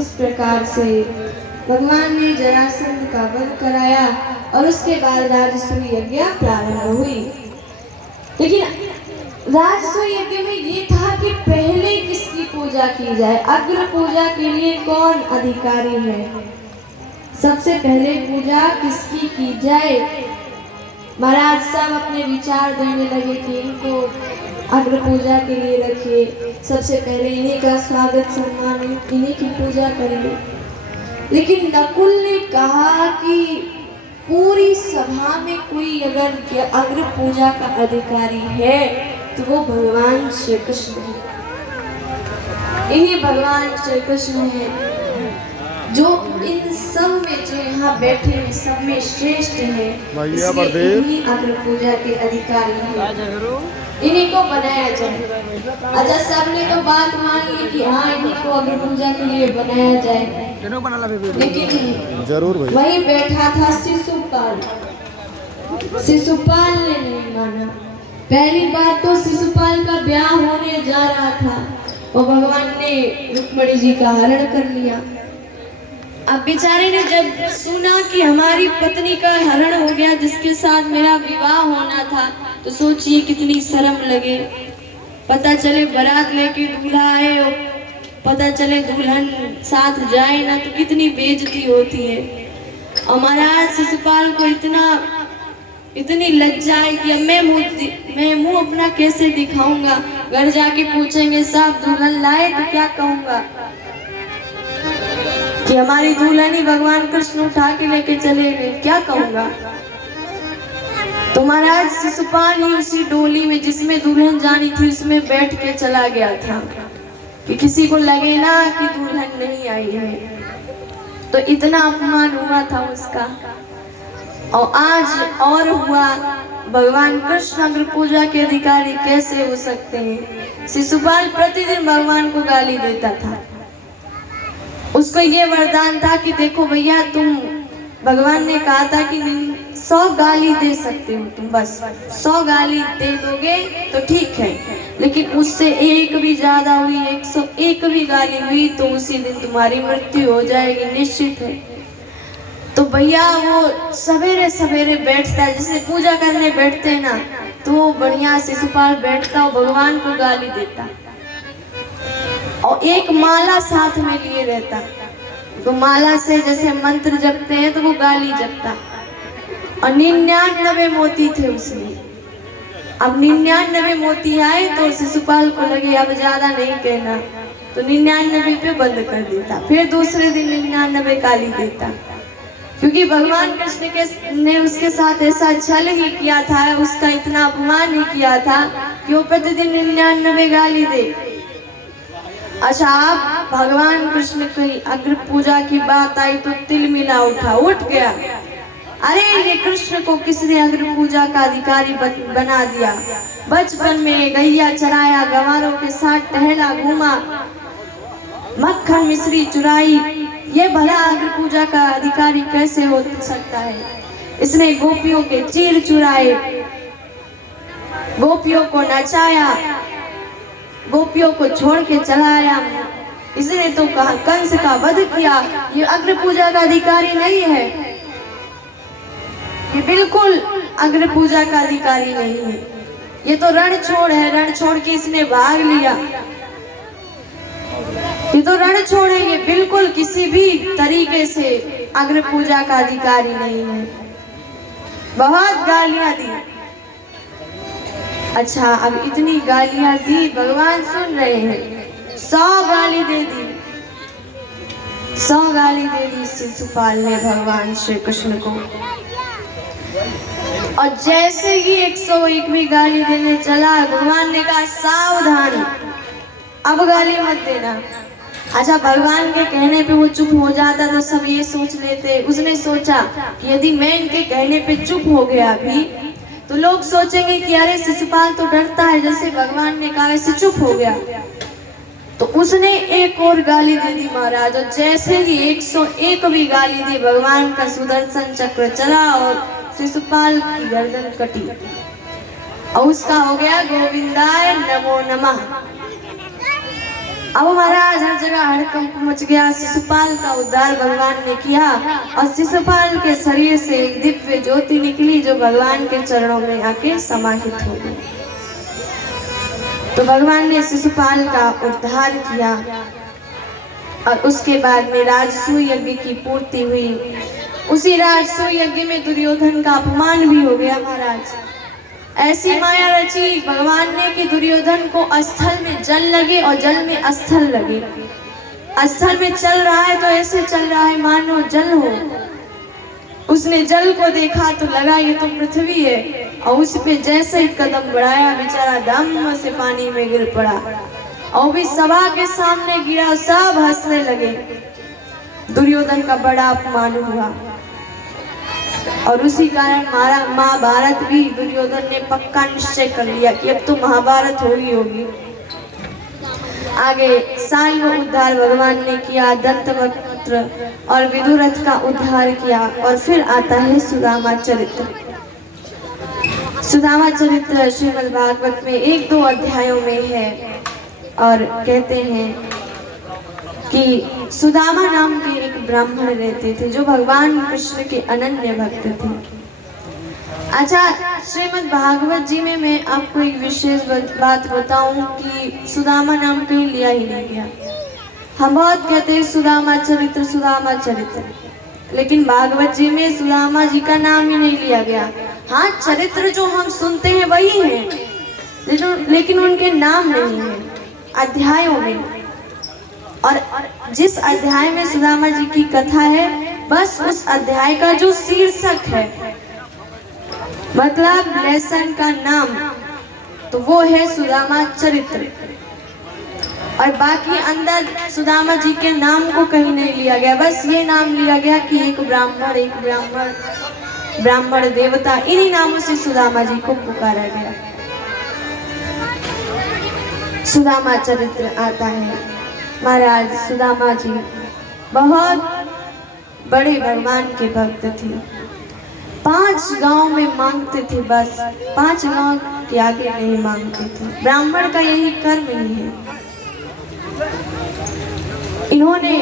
इस प्रकार से भगवान ने जरासंध का वध कराया और उसके बाद राजसूय यज्ञ प्रारंभ हुई। लेकिन राजसूय यज्ञ में ये था कि पहले किसकी पूजा की जाए, अग्र पूजा के लिए कौन अधिकारी है, सबसे पहले पूजा किसकी की जाए। महाराज साहब अपने विचार देने लगे कि इनको अग्र पूजा के लिए रखिए, सबसे पहले इन्हीं का स्वागत सम्मान, इन्हीं की पूजा करिए। लेकिन नकुल ने कहा कि पूरी सभा में कोई अगर अग्र पूजा का अधिकारी है तो वो भगवान श्री कृष्ण है। इन्हीं भगवान श्री कृष्ण है जो इन सब में, जो यहाँ बैठे हैं सब में श्रेष्ठ है, इसलिए इन्हीं अग्र पूजा के अधिकारी हैं, इन्हीं को बनाया जाए। अच्छा, सबने तो बात मान ली कि हाँ इन्हीं को अग्र पूजा के लिए बनाया जाए, लेकिन जरूर भाई वही बैठा था शिशुपाल। शिशुपाल ने नहीं माना। पहली बात तो शिशुपाल का ब्याह होने जा रहा था और भगवान ने रुक्मिणी जी का हरण कर लिया। अब बेचारे ने जब सुना कि हमारी पत्नी का हरण हो गया जिसके साथ मेरा विवाह होना था, तो सोचिए कितनी शर्म लगे। पता चले बारात लेके दूल्हा आए और पता चले दुल्हन साथ जाए ना, तो कितनी बेइज्जती होती है। और महाराज शिशुपाल को इतनी लज्जा है कि अब मैं मुंह अपना कैसे दिखाऊंगा। घर जाके पूछेंगे साहब दुल्हन लाए तो क्या कहूंगा कि हमारी दुल्हन ही भगवान कृष्ण उठा के लेके चले गए, क्या कहूंगा। तो महाराज शिशुपाल ही उसी डोली में जिसमें दुल्हन जानी थी उसमें बैठ के चला गया था कि किसी को लगे ना कि दुल्हन नहीं आई है। तो इतना अपमान हुआ था उसका। और आज और हुआ, भगवान कृष्ण अग्र पूजा के अधिकारी कैसे हो सकते हैं। शिशुपाल प्रतिदिन भगवान को गाली देता था। उसको ये वरदान था कि देखो भैया, तुम, भगवान ने कहा था कि 100 गाली दे सकते हो तुम, बस 100 गाली दे दोगे तो ठीक है, लेकिन उससे एक भी ज्यादा हुई, 101 भी गाली हुई तो उसी दिन तुम्हारी मृत्यु हो जाएगी, निश्चित है। तो भैया वो सवेरे सवेरे बैठता है, जैसे पूजा करने बैठते हैं ना, तो बढ़िया शिशुपाल बैठता और भगवान को गाली देता और एक माला साथ में लिए रहता। तो माला से जैसे मंत्र जपते हैं तो वो गाली जपता। और 99 मोती थे उसमें। अब 99 मोती आए तो शिशुपाल को लगे अब ज्यादा नहीं कहना, तो 99 पे बंद कर देता। फिर दूसरे दिन 99 गाली देता, क्योंकि भगवान कृष्ण ने उसके साथ ऐसा छल ही किया था, उसका इतना अपमान ही किया था कि वो प्रतिदिन 99 गाली दे। अच्छा, आप भगवान कृष्ण की अग्र पूजा की बात आई तो तिल मिला उठ गया। अरे ये कृष्ण को किसने अग्र पूजा का अधिकारी बना दिया। बचपन में गैया चराया, गंवारों के साथ टहला घूमा, मक्खन मिश्री चुराई, ये भला अग्र पूजा का अधिकारी कैसे हो सकता है। इसने गोपियों के चीर चुराए, गोपियों को नचाया, गोपियों को छोड़ के चलाया। इसने तो कहा कंस का वध किया। ये अग्र पूजा का अधिकारी नहीं है, ये बिल्कुल अग्र पूजा का अधिकारी नहीं है। ये तो रणछोड़ है, रणछोड़ के इसने भाग लिया। ये तो रणछोड़ है, ये बिल्कुल किसी भी तरीके से अग्र पूजा का अधिकारी नहीं है। बहुत गालियां दी। अच्छा, अब इतनी गालियां दी, भगवान सुन रहे हैं। 100 गाली दे दी, 100 गाली दे दी शिशुपाल ने भगवान श्री कृष्ण को। और जैसे ही 101वीं गाली देने चला, भगवान ने कहा सावधान, अब गाली मत देना। अच्छा, भगवान के कहने पे वो चुप हो जाता तो सब ये सोच लेते। उसने सोचा कि यदि मैं इनके कहने पे चुप हो गया अभी तो लोग सोचेंगे कि अरे शिशुपाल तो डरता है, जैसे भगवान ने कहा वैसे चुप हो गया। तो उसने एक और गाली दे दी महाराज। और जैसे ही 101वीं गाली दी, भगवान का सुदर्शन चक्र चला और शिशुपाल की गर्दन कटी और उसका हो गया गोविंदाय नमो नमः। अब महाराज हर जगह कार्यक्रम पहुंच गया। शिशुपाल का उद्धार भगवान ने किया और शिशुपाल के शरीर से एक दिव्य ज्योति निकली जो भगवान के चरणों में आके समाहित हो गई। तो भगवान ने शिशुपाल का उद्धार किया और उसके बाद में राजसूय यज्ञ की पूर्ति हुई। उसी राजसूय यज्ञ में दुर्योधन का अपमान भी हो गया महाराज। ऐसी माया रची भगवान ने कि दुर्योधन को स्थल में जल लगे और जल में स्थल लगे। स्थल में चल रहा है तो ऐसे चल रहा है मानो जल हो। उसने जल को देखा तो लगा ये तो पृथ्वी है और उस पे जैसे ही कदम बढ़ाया बेचारा धम्म से पानी में गिर पड़ा और भी सभा के सामने गिरा। सब हंसने लगे। दुर्योधन का बड़ा अपमान हुआ और उसी कारण महाभारत भी दुर्योधन ने पक्का निश्चय कर लिया कि अब तो महाभारत होगी। आगे साल्व उद्धार भगवान ने किया, दंतवक्त्र और विदुरथ का उद्धार किया और फिर आता है सुदामा चरित्र। सुदामा चरित्र श्रीमद् भागवत में 1-2 अध्यायों में है और कहते हैं कि सुदामा नाम के एक ब्राह्मण रहते थे जो भगवान कृष्ण के अनन्य भक्त थे। अच्छा, श्रीमद् भागवत जी में मैं आपको एक विशेष बात बताऊं कि सुदामा नाम कहीं लिया ही नहीं गया। हम बहुत कहते हैं सुदामा चरित्र, लेकिन भागवत जी में सुदामा जी का नाम ही नहीं लिया गया। हाँ, चरित्र जो हम सुनते हैं वही है, लेकिन उनके नाम नहीं है अध्यायों में। और जिस अध्याय में सुदामा जी की कथा है बस उस अध्याय का जो शीर्षक है मतलब लेसन का नाम तो वो है सुदामा चरित्र और बाकी अंदर सुदामा जी के नाम को कहीं नहीं लिया गया। बस ये नाम लिया गया कि एक ब्राह्मण देवता, इन्हीं नामों से सुदामा जी को पुकारा गया। सुदामा चरित्र आता है। महाराज सुदामा जी बहुत बड़े भगवान के भक्त थे। 5 गांव में मांगते थे, बस 5 गांव के आगे नहीं मांगते थे। ब्राह्मण का यही कर्म ही है। इन्होंने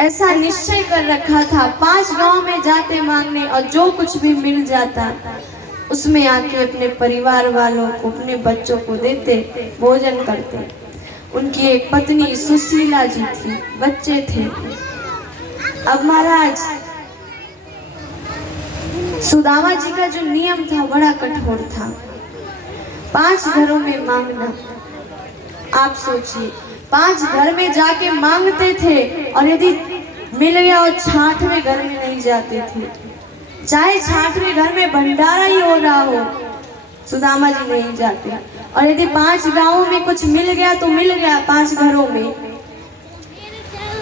ऐसा निश्चय कर रखा था 5 गांव में जाते मांगने और जो कुछ भी मिल जाता उसमें आके अपने परिवार वालों को, अपने बच्चों को देते, भोजन करते। उनकी एक पत्नी सुशीला जी थी, बच्चे थे। अब महाराज सुदामा जी का जो नियम था बड़ा कठोर था। 5 घरों में मांगना। आप सोचिए 5 घर में जाके मांगते थे और यदि मिल गया और 6वें घर में नहीं जाते थे, चाहे 6वें घर में भंडारा ही हो रहा हो, सुदामा जी नहीं जाते। और यदि 5 गांवों में कुछ मिल गया तो मिल गया 5 घरों में,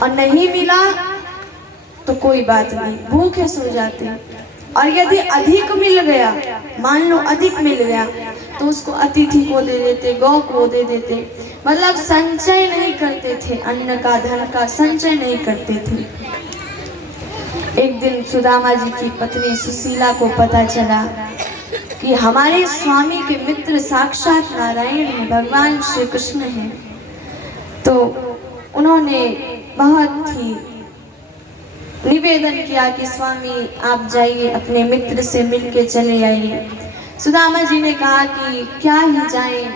और नहीं मिला तो कोई बात नहीं, भूखे सो जाते। और यदि अधिक मिल गया, मान लो अधिक मिल गया, तो उसको अतिथि को दे देते, गौ को दे देते। मतलब संचय नहीं करते थे, अन्न का, धन का संचय नहीं करते थे। एक दिन सुदामा जी की पत्नी सुशीला को पता चला कि हमारे स्वामी के मित्र साक्षात नारायण हैं, भगवान श्री कृष्ण हैं। तो उन्होंने बहुत ही निवेदन किया कि स्वामी आप जाइए, अपने मित्र से मिलके चले आइए। सुदामा जी ने कहा कि क्या ही जाएं,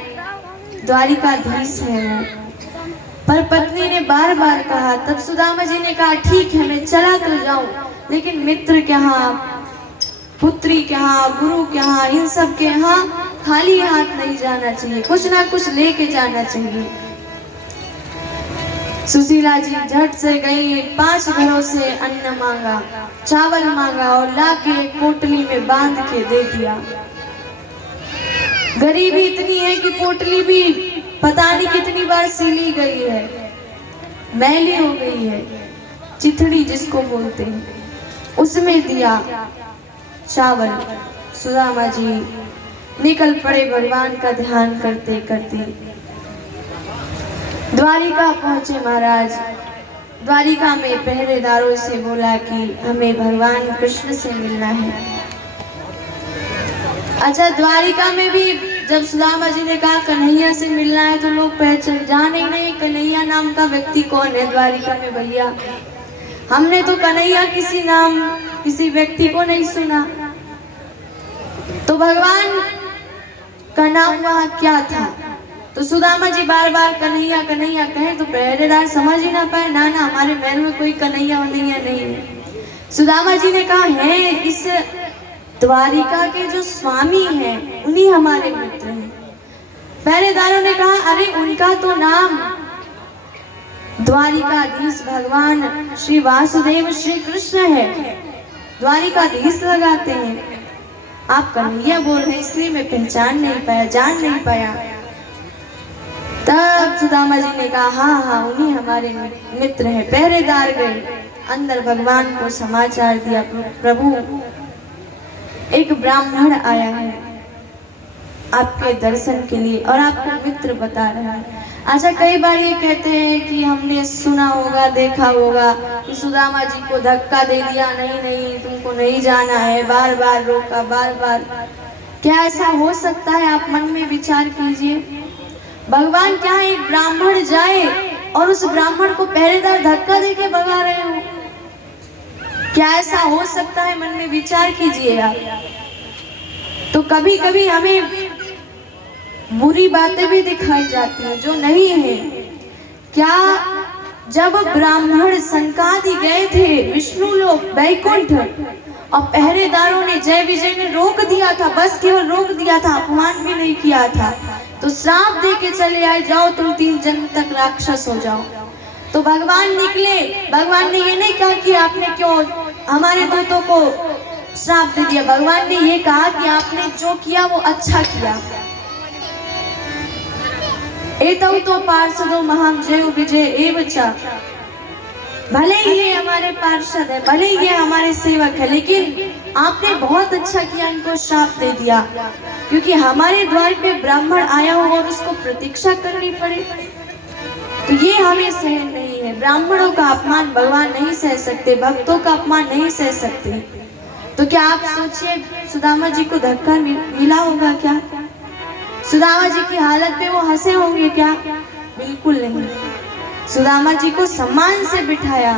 द्वारिकाधीश है वो। पर पत्नी ने बार बार कहा। तब सुदामा जी ने कहा ठीक है मैं चला तो जाऊं, लेकिन मित्र के यहाँ, पुत्री के यहाँ, गुरु के यहाँ, इन सब के यहाँ खाली हाथ नहीं जाना चाहिए, कुछ ना कुछ लेके जाना चाहिए। सुशीला जी झट से गई, 5 घरों से अन्न मांगा, चावल मांगा और लाके पोटली में बांध के दे दिया। गरीबी इतनी है कि पोटली भी पता नहीं कितनी बार सीली गई है, मैली हो गई है, चिथड़ी जिसको बोलते हैं, उसमें दिया चावल। सुदामा जी निकल पड़े भगवान का ध्यान करते करते। द्वारिका पहुंचे महाराज। द्वारिका में पहरेदारों से बोला कि हमें भगवान कृष्ण से मिलना है। अच्छा, द्वारिका में भी जब सुदामा जी ने कहा कन्हैया से मिलना है तो लोग पहचान जाने ही नहीं कन्हैया नाम का व्यक्ति कौन है द्वारिका में भैया। हमने तो कन्हैया किसी व्यक्ति को नहीं सुना। तो भगवान का नाम वहाँ क्या था? तो सुदामा जी बार बार कन्हैया कन्हैया कहे तो पहरेदार समझ ही ना पाए, ना ना हमारे महल में कोई कन्हैया वन्हैया नहीं है। सुदामा जी ने कहा है इस द्वारिका के जो स्वामी हैं उन्हीं हमारे मित्र हैं। पहरेदारों ने कहा अरे उनका तो नाम द्वारिकाधीश भगवान श्री वासुदेव श्री कृष्ण है, द्वारिकाधीश लगाते हैं। आप कन्हैया बोल रहे इसलिए मैं पहचान नहीं पाया, जान नहीं पाया। तब सुदामा जी ने कहा हाँ हाँ उन्हीं हमारे मित्र हैं। पहरेदार गए अंदर, भगवान को समाचार दिया प्रभु एक ब्राह्मण आया है आपके दर्शन के लिए और आपको मित्र बता रहा है। अच्छा कई बार ये कहते हैं कि हमने सुना होगा देखा होगा कि सुदामा जी को धक्का दे दिया, नहीं नहीं तुमको नहीं जाना है, बार बार रोका बार बार। क्या ऐसा हो सकता है? आप मन में विचार कीजिए। भगवान क्या है एक ब्राह्मण जाए और उस ब्राह्मण को पहरेदार धक्का दे के भगा रहे हो? क्या ऐसा हो सकता है? मन में विचार कीजिए आप। तो कभी कभी हमें बुरी बातें भी दिखाई जाती हैं जो नहीं है। क्या जब ब्राह्मण संकादि गए थे विष्णु लोक वैकुंठ और पहरेदारों ने जय विजय ने रोक दिया था, बस केवल रोक दिया था, अपमान भी नहीं किया था, तो श्राप दे के चले आए जाओ तुम 3 जन्म तक राक्षस हो जाओ। तो भगवान निकले, भगवान ने ये नहीं कहा कि आपने क्यों हमारे दूतों को श्राप दे दिया। भगवान ने ये कहा कि आपने जो किया वो अच्छा किया। एतौ तो पार्षदो महाम जय विजय एवचा, भले ही ये हमारे पार्षद है, भले ही ये हमारे सेवक है, लेकिन आपने बहुत अच्छा किया इनको श्राप दे दिया, क्योंकि हमारे द्वार पे ब्राह्मण आया हो और उसको प्रतीक्षा करनी पड़े, तो ये हमें सहन नहीं है। ब्राह्मणों का अपमान भगवान नहीं सह सकते, भक्तों का अपमान नहीं सह सकते। तो क्या आप सोचिए सुदामा जी को धक्का मिला होगा क्या? सुदामा जी की हालत पे वो हंसे होंगे क्या? बिल्कुल नहीं। सुदामा जी को सम्मान से बिठाया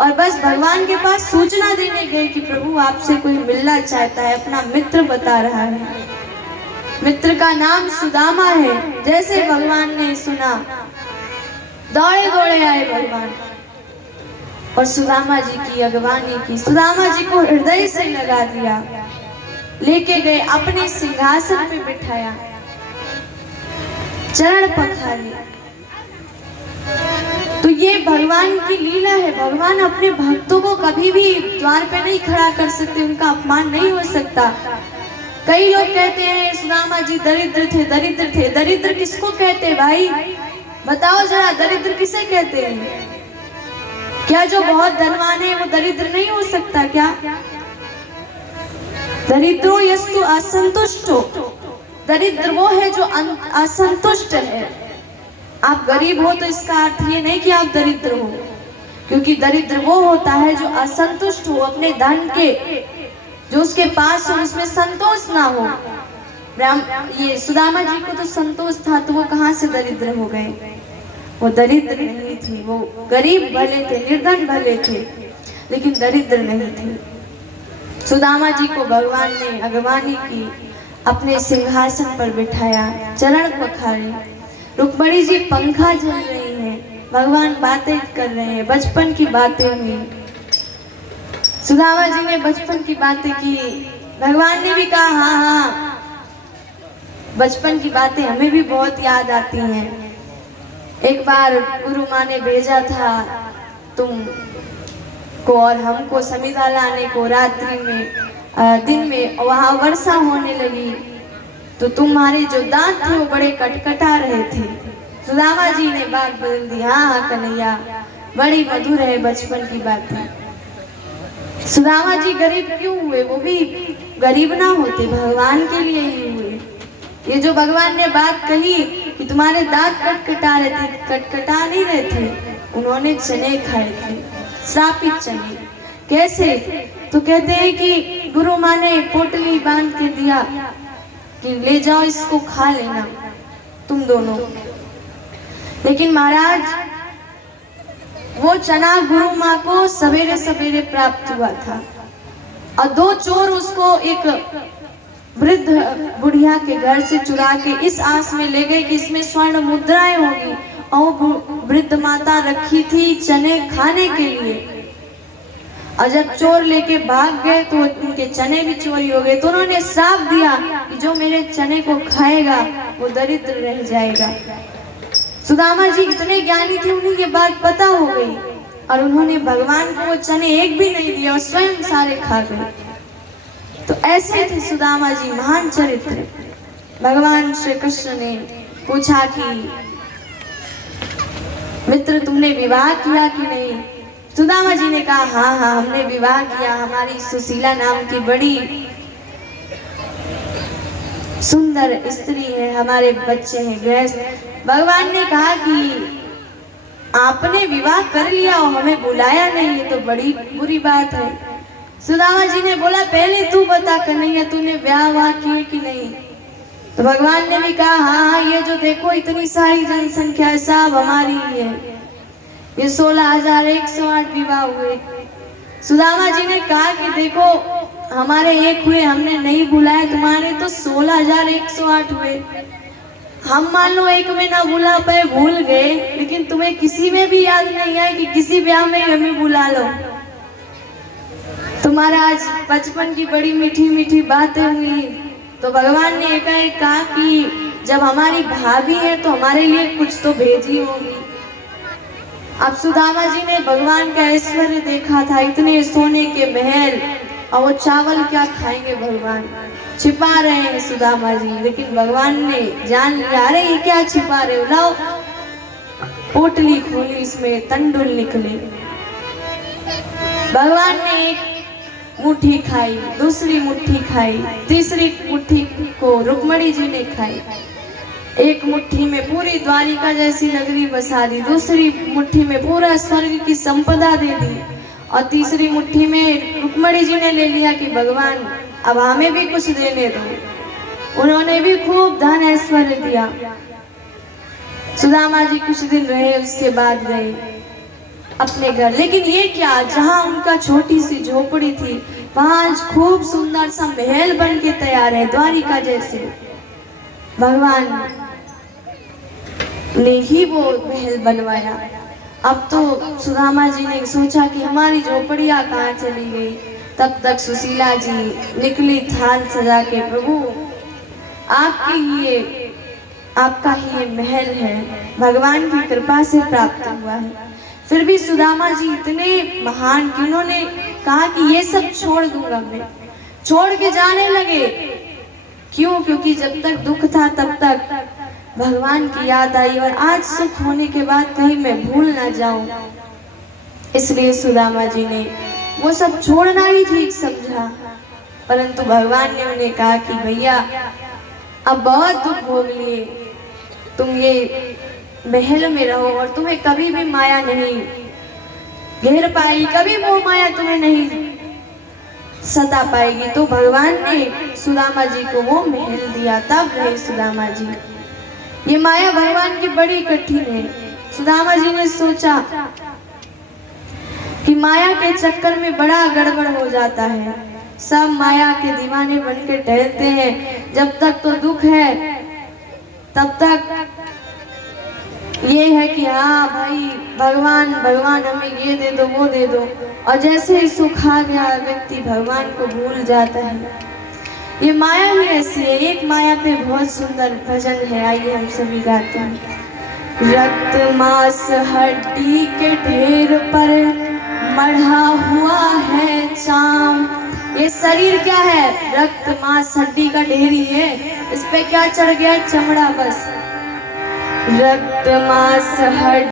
और बस भगवान के पास सूचना देने गए कि प्रभु आपसे कोई मिलना चाहता है, अपना मित्र बता रहा है। मित्र का नाम सुदामा है। जैसे भगवान ने सुना दौड़े दौड़े आए भगवान और सुदामा जी की अगवानी की, सुदामा जी को हृदय से लगा दिया, लेके गए अपने सिंहासन पे बिठाया, चरण पखारे। तो ये भगवान की लीला है। भगवान अपने भक्तों को कभी भी द्वार पे नहीं खड़ा कर सकते, उनका अपमान नहीं हो सकता। कई लोग कहते हैं सुदामा जी दरिद्र थे, दरिद्र थे। दरिद्र किसको कहते हैं भाई? बताओ जरा, दरिद्र किसे कहते हैं? क्या जो बहुत धनवान है वो दरिद्र नहीं हो सकता क्या? दरिद्रो यस्तु असंतुष्टो, दरिद्र वो है जो असंतुष्ट है। आप गरीब हो तो इसका अर्थ ये नहीं कि आप दरिद्र हो, क्योंकि दरिद्र वो होता है जो असंतुष्ट हो, अपने धन के जो उसके पास हो उसमें संतोष ना हो। ये सुदामा जी को तो संतोष था, तो वो कहाँ से दरिद्र हो गए? वो दरिद्र नहीं थे, वो गरीब भले थे, निर्धन भले थे, लेकिन दरिद्र नहीं थे। सुदामा जी को भगवान ने अगवानी की, अपने सिंहासन पर बिठाया, चरण पखारे। रुक्मणी जी पंखा झल रही हैं, भगवान बातें कर रहे हैं, बचपन की बातें हुई। सुदामा जी ने बचपन की बातें की, भगवान ने भी कहा हाँ हाँ बचपन की बातें हमें भी बहुत याद आती हैं। एक बार गुरु माँ ने भेजा था तुम को और हमको समिधा लाने को, रात्रि में दिन में वहाँ वर्षा होने लगी, तो तुम्हारे जो दांत थे वो बड़े कटकटा रहे थे। सुदामा जी ने बात बदल दी, हाँ हाँ कन्हैया बड़ी मधुर है बचपन की बातें। सुदामा जी गरीब क्यों हुए? वो भी गरीब ना होते, भगवान के लिए ही हुए। ये जो भगवान ने बात कही कि तुम्हारे दांत कटकटा रहे थे, कटकटा नहीं रहे थे, उन्होंने चने खाए थे, श्रापित चने। कैसे? तो कहते हैं कि गुरु माँ ने पोटली बांध के दिया कि ले जाओ इसको खा लेना तुम दोनों। लेकिन महाराज वो चना गुरु माँ को सवेरे सवेरे प्राप्त हुआ था और दो चोर उसको एक वृद्ध बुढ़िया के घर से चुरा के इस आस में ले गए कि इसमें स्वर्ण मुद्राएं होगी, और वो वृद्ध माता रखी थी चने खाने के लिए। और जब चोर लेके भाग गए तो उनके चने भी चोरी हो गए। तो उन्होंने श्राप दिया कि जो मेरे चने को खाएगा वो दरिद्र रह जाएगा। सुदामा जी इतने ज्ञानी थे, उन्हें ये बात पता हो गई और उन्होंने भगवान को वो चने एक भी नहीं दिया और स्वयं सारे खा गए। तो ऐसे थे सुदामा जी, महान चरित्र। भगवान श्री कृष्ण ने पूछा कि मित्र तुमने विवाह किया कि नहीं? सुदामा जी ने कहा हाँ हाँ हमने विवाह किया, हमारी सुशीला नाम की बड़ी सुंदर स्त्री है, हमारे बच्चे हैं गृहस्थ। भगवान ने कहा कि आपने विवाह कर लिया और हमें बुलाया नहीं, ये तो बड़ी बुरी बात है। सुदामा जी ने बोला पहले तू बता कन्हैया तूने ब्याह किए कि नहीं? तो भगवान ने भी कहा हाँ ये जो देखो इतनी सारी जनसंख्या सब हमारी ही है, ये 16,108 विवाह हुए। सुदामा जी ने कहा कि देखो हमारे एक हुए, हमने नहीं बुलाया, तुम्हारे तो 16,108 हुए। हम मान लो एक में ना बुला पाए, भूल गए, लेकिन तुम्हें किसी में भी याद नहीं आया कि किसी ब्याह में हमें बुला लो। तुम्हारा आज बचपन की बड़ी मीठी मीठी बातें हुई। तो भगवान ने एकाएक कहा कि जब हमारी भाभी है तो हमारे लिए कुछ तो भेजी होगी। अब सुदामा जी ने भगवान का ऐश्वर्य देखा था, इतने सोने के महल, और वो चावल क्या खाएंगे भगवान, छिपा रहे हैं सुदामा जी। लेकिन भगवान ने जान लिया, अरे ये क्या छिपा रहे हो, लाओ। पोटली खोली, इसमें तंडुल निकले। भगवान ने एक मुट्ठी खाई, दूसरी मुट्ठी खाई, तीसरी मुट्ठी को रुक्मणी जी ने खाई। एक मुट्ठी में पूरी द्वारिका जैसी नगरी बसा दी, दूसरी मुट्ठी में पूरा स्वर्ग की संपदा दे दी, और तीसरी मुट्ठी में रुक्मणी जी ने ले लिया कि भगवान अब हमें भी कुछ देने दो। उन्होंने भी खूब धन ऐश्वर्य दिया। सुदामा जी कुछ दिन रहे, उसके बाद गए अपने घर। लेकिन ये क्या, जहाँ उनका छोटी सी झोपड़ी थी वहां आज खूब सुंदर सा महल बन के तैयार है, द्वारिका जैसे। भगवान ने ही वो महल बनवाया। अब तो सुदामा जी ने सोचा कि हमारी झोपड़ियाँ कहाँ चली गई। तब तक सुशीला जी निकली थाल सजा के, प्रभु आपका ही ये महल है, भगवान की कृपा से प्राप्त हुआ है। फिर भी सुदामा जी इतने महान कि उन्होंने कहा कि ये सब छोड़ दूंगा मैं, छोड़ के जाने लगे। क्यों? क्योंकि जब तक दुख था तब तक भगवान की याद आई, और आज सुख होने के बाद कहीं मैं भूल ना जाऊं, इसलिए सुदामा जी ने वो सब छोड़ना ही ठीक समझा। परंतु भगवान ने उन्हें कहा कि भैया अब बहुत दुख भोग लिए, तुम ये महल में रहो और तुम्हें कभी भी माया नहीं घेर पाएगी, कभी मोह माया तुम्हें नहीं सता पाएगी। तो भगवान ने सुदामा जी को वो महल दिया, तब रहे सुदामा जी। ये माया भगवान की बड़ी कठिन है। सुदामा जी ने सोचा कि माया के चक्कर में बड़ा गड़बड़ हो जाता है, सब माया के दीवाने बन के टहलते हैं। जब तक तो दुख है तब तक ये है कि हाँ भाई भगवान भगवान हमें ये दे दो वो दे दो, और जैसे ही सुख आ गया व्यक्ति भगवान को भूल जाता है। ये माया ही ऐसी है। एक माया पे बहुत सुंदर भजन है, आइए हम सभी गाते हैं। रक्त मांस हड्डी के ढेर पर मढ़ा हुआ है चाम। ये शरीर क्या है? रक्त मांस हड्डी का ढेर ही है, इस पे क्या चढ़ गया? चमड़ा बस। रक्त मांस हड्डी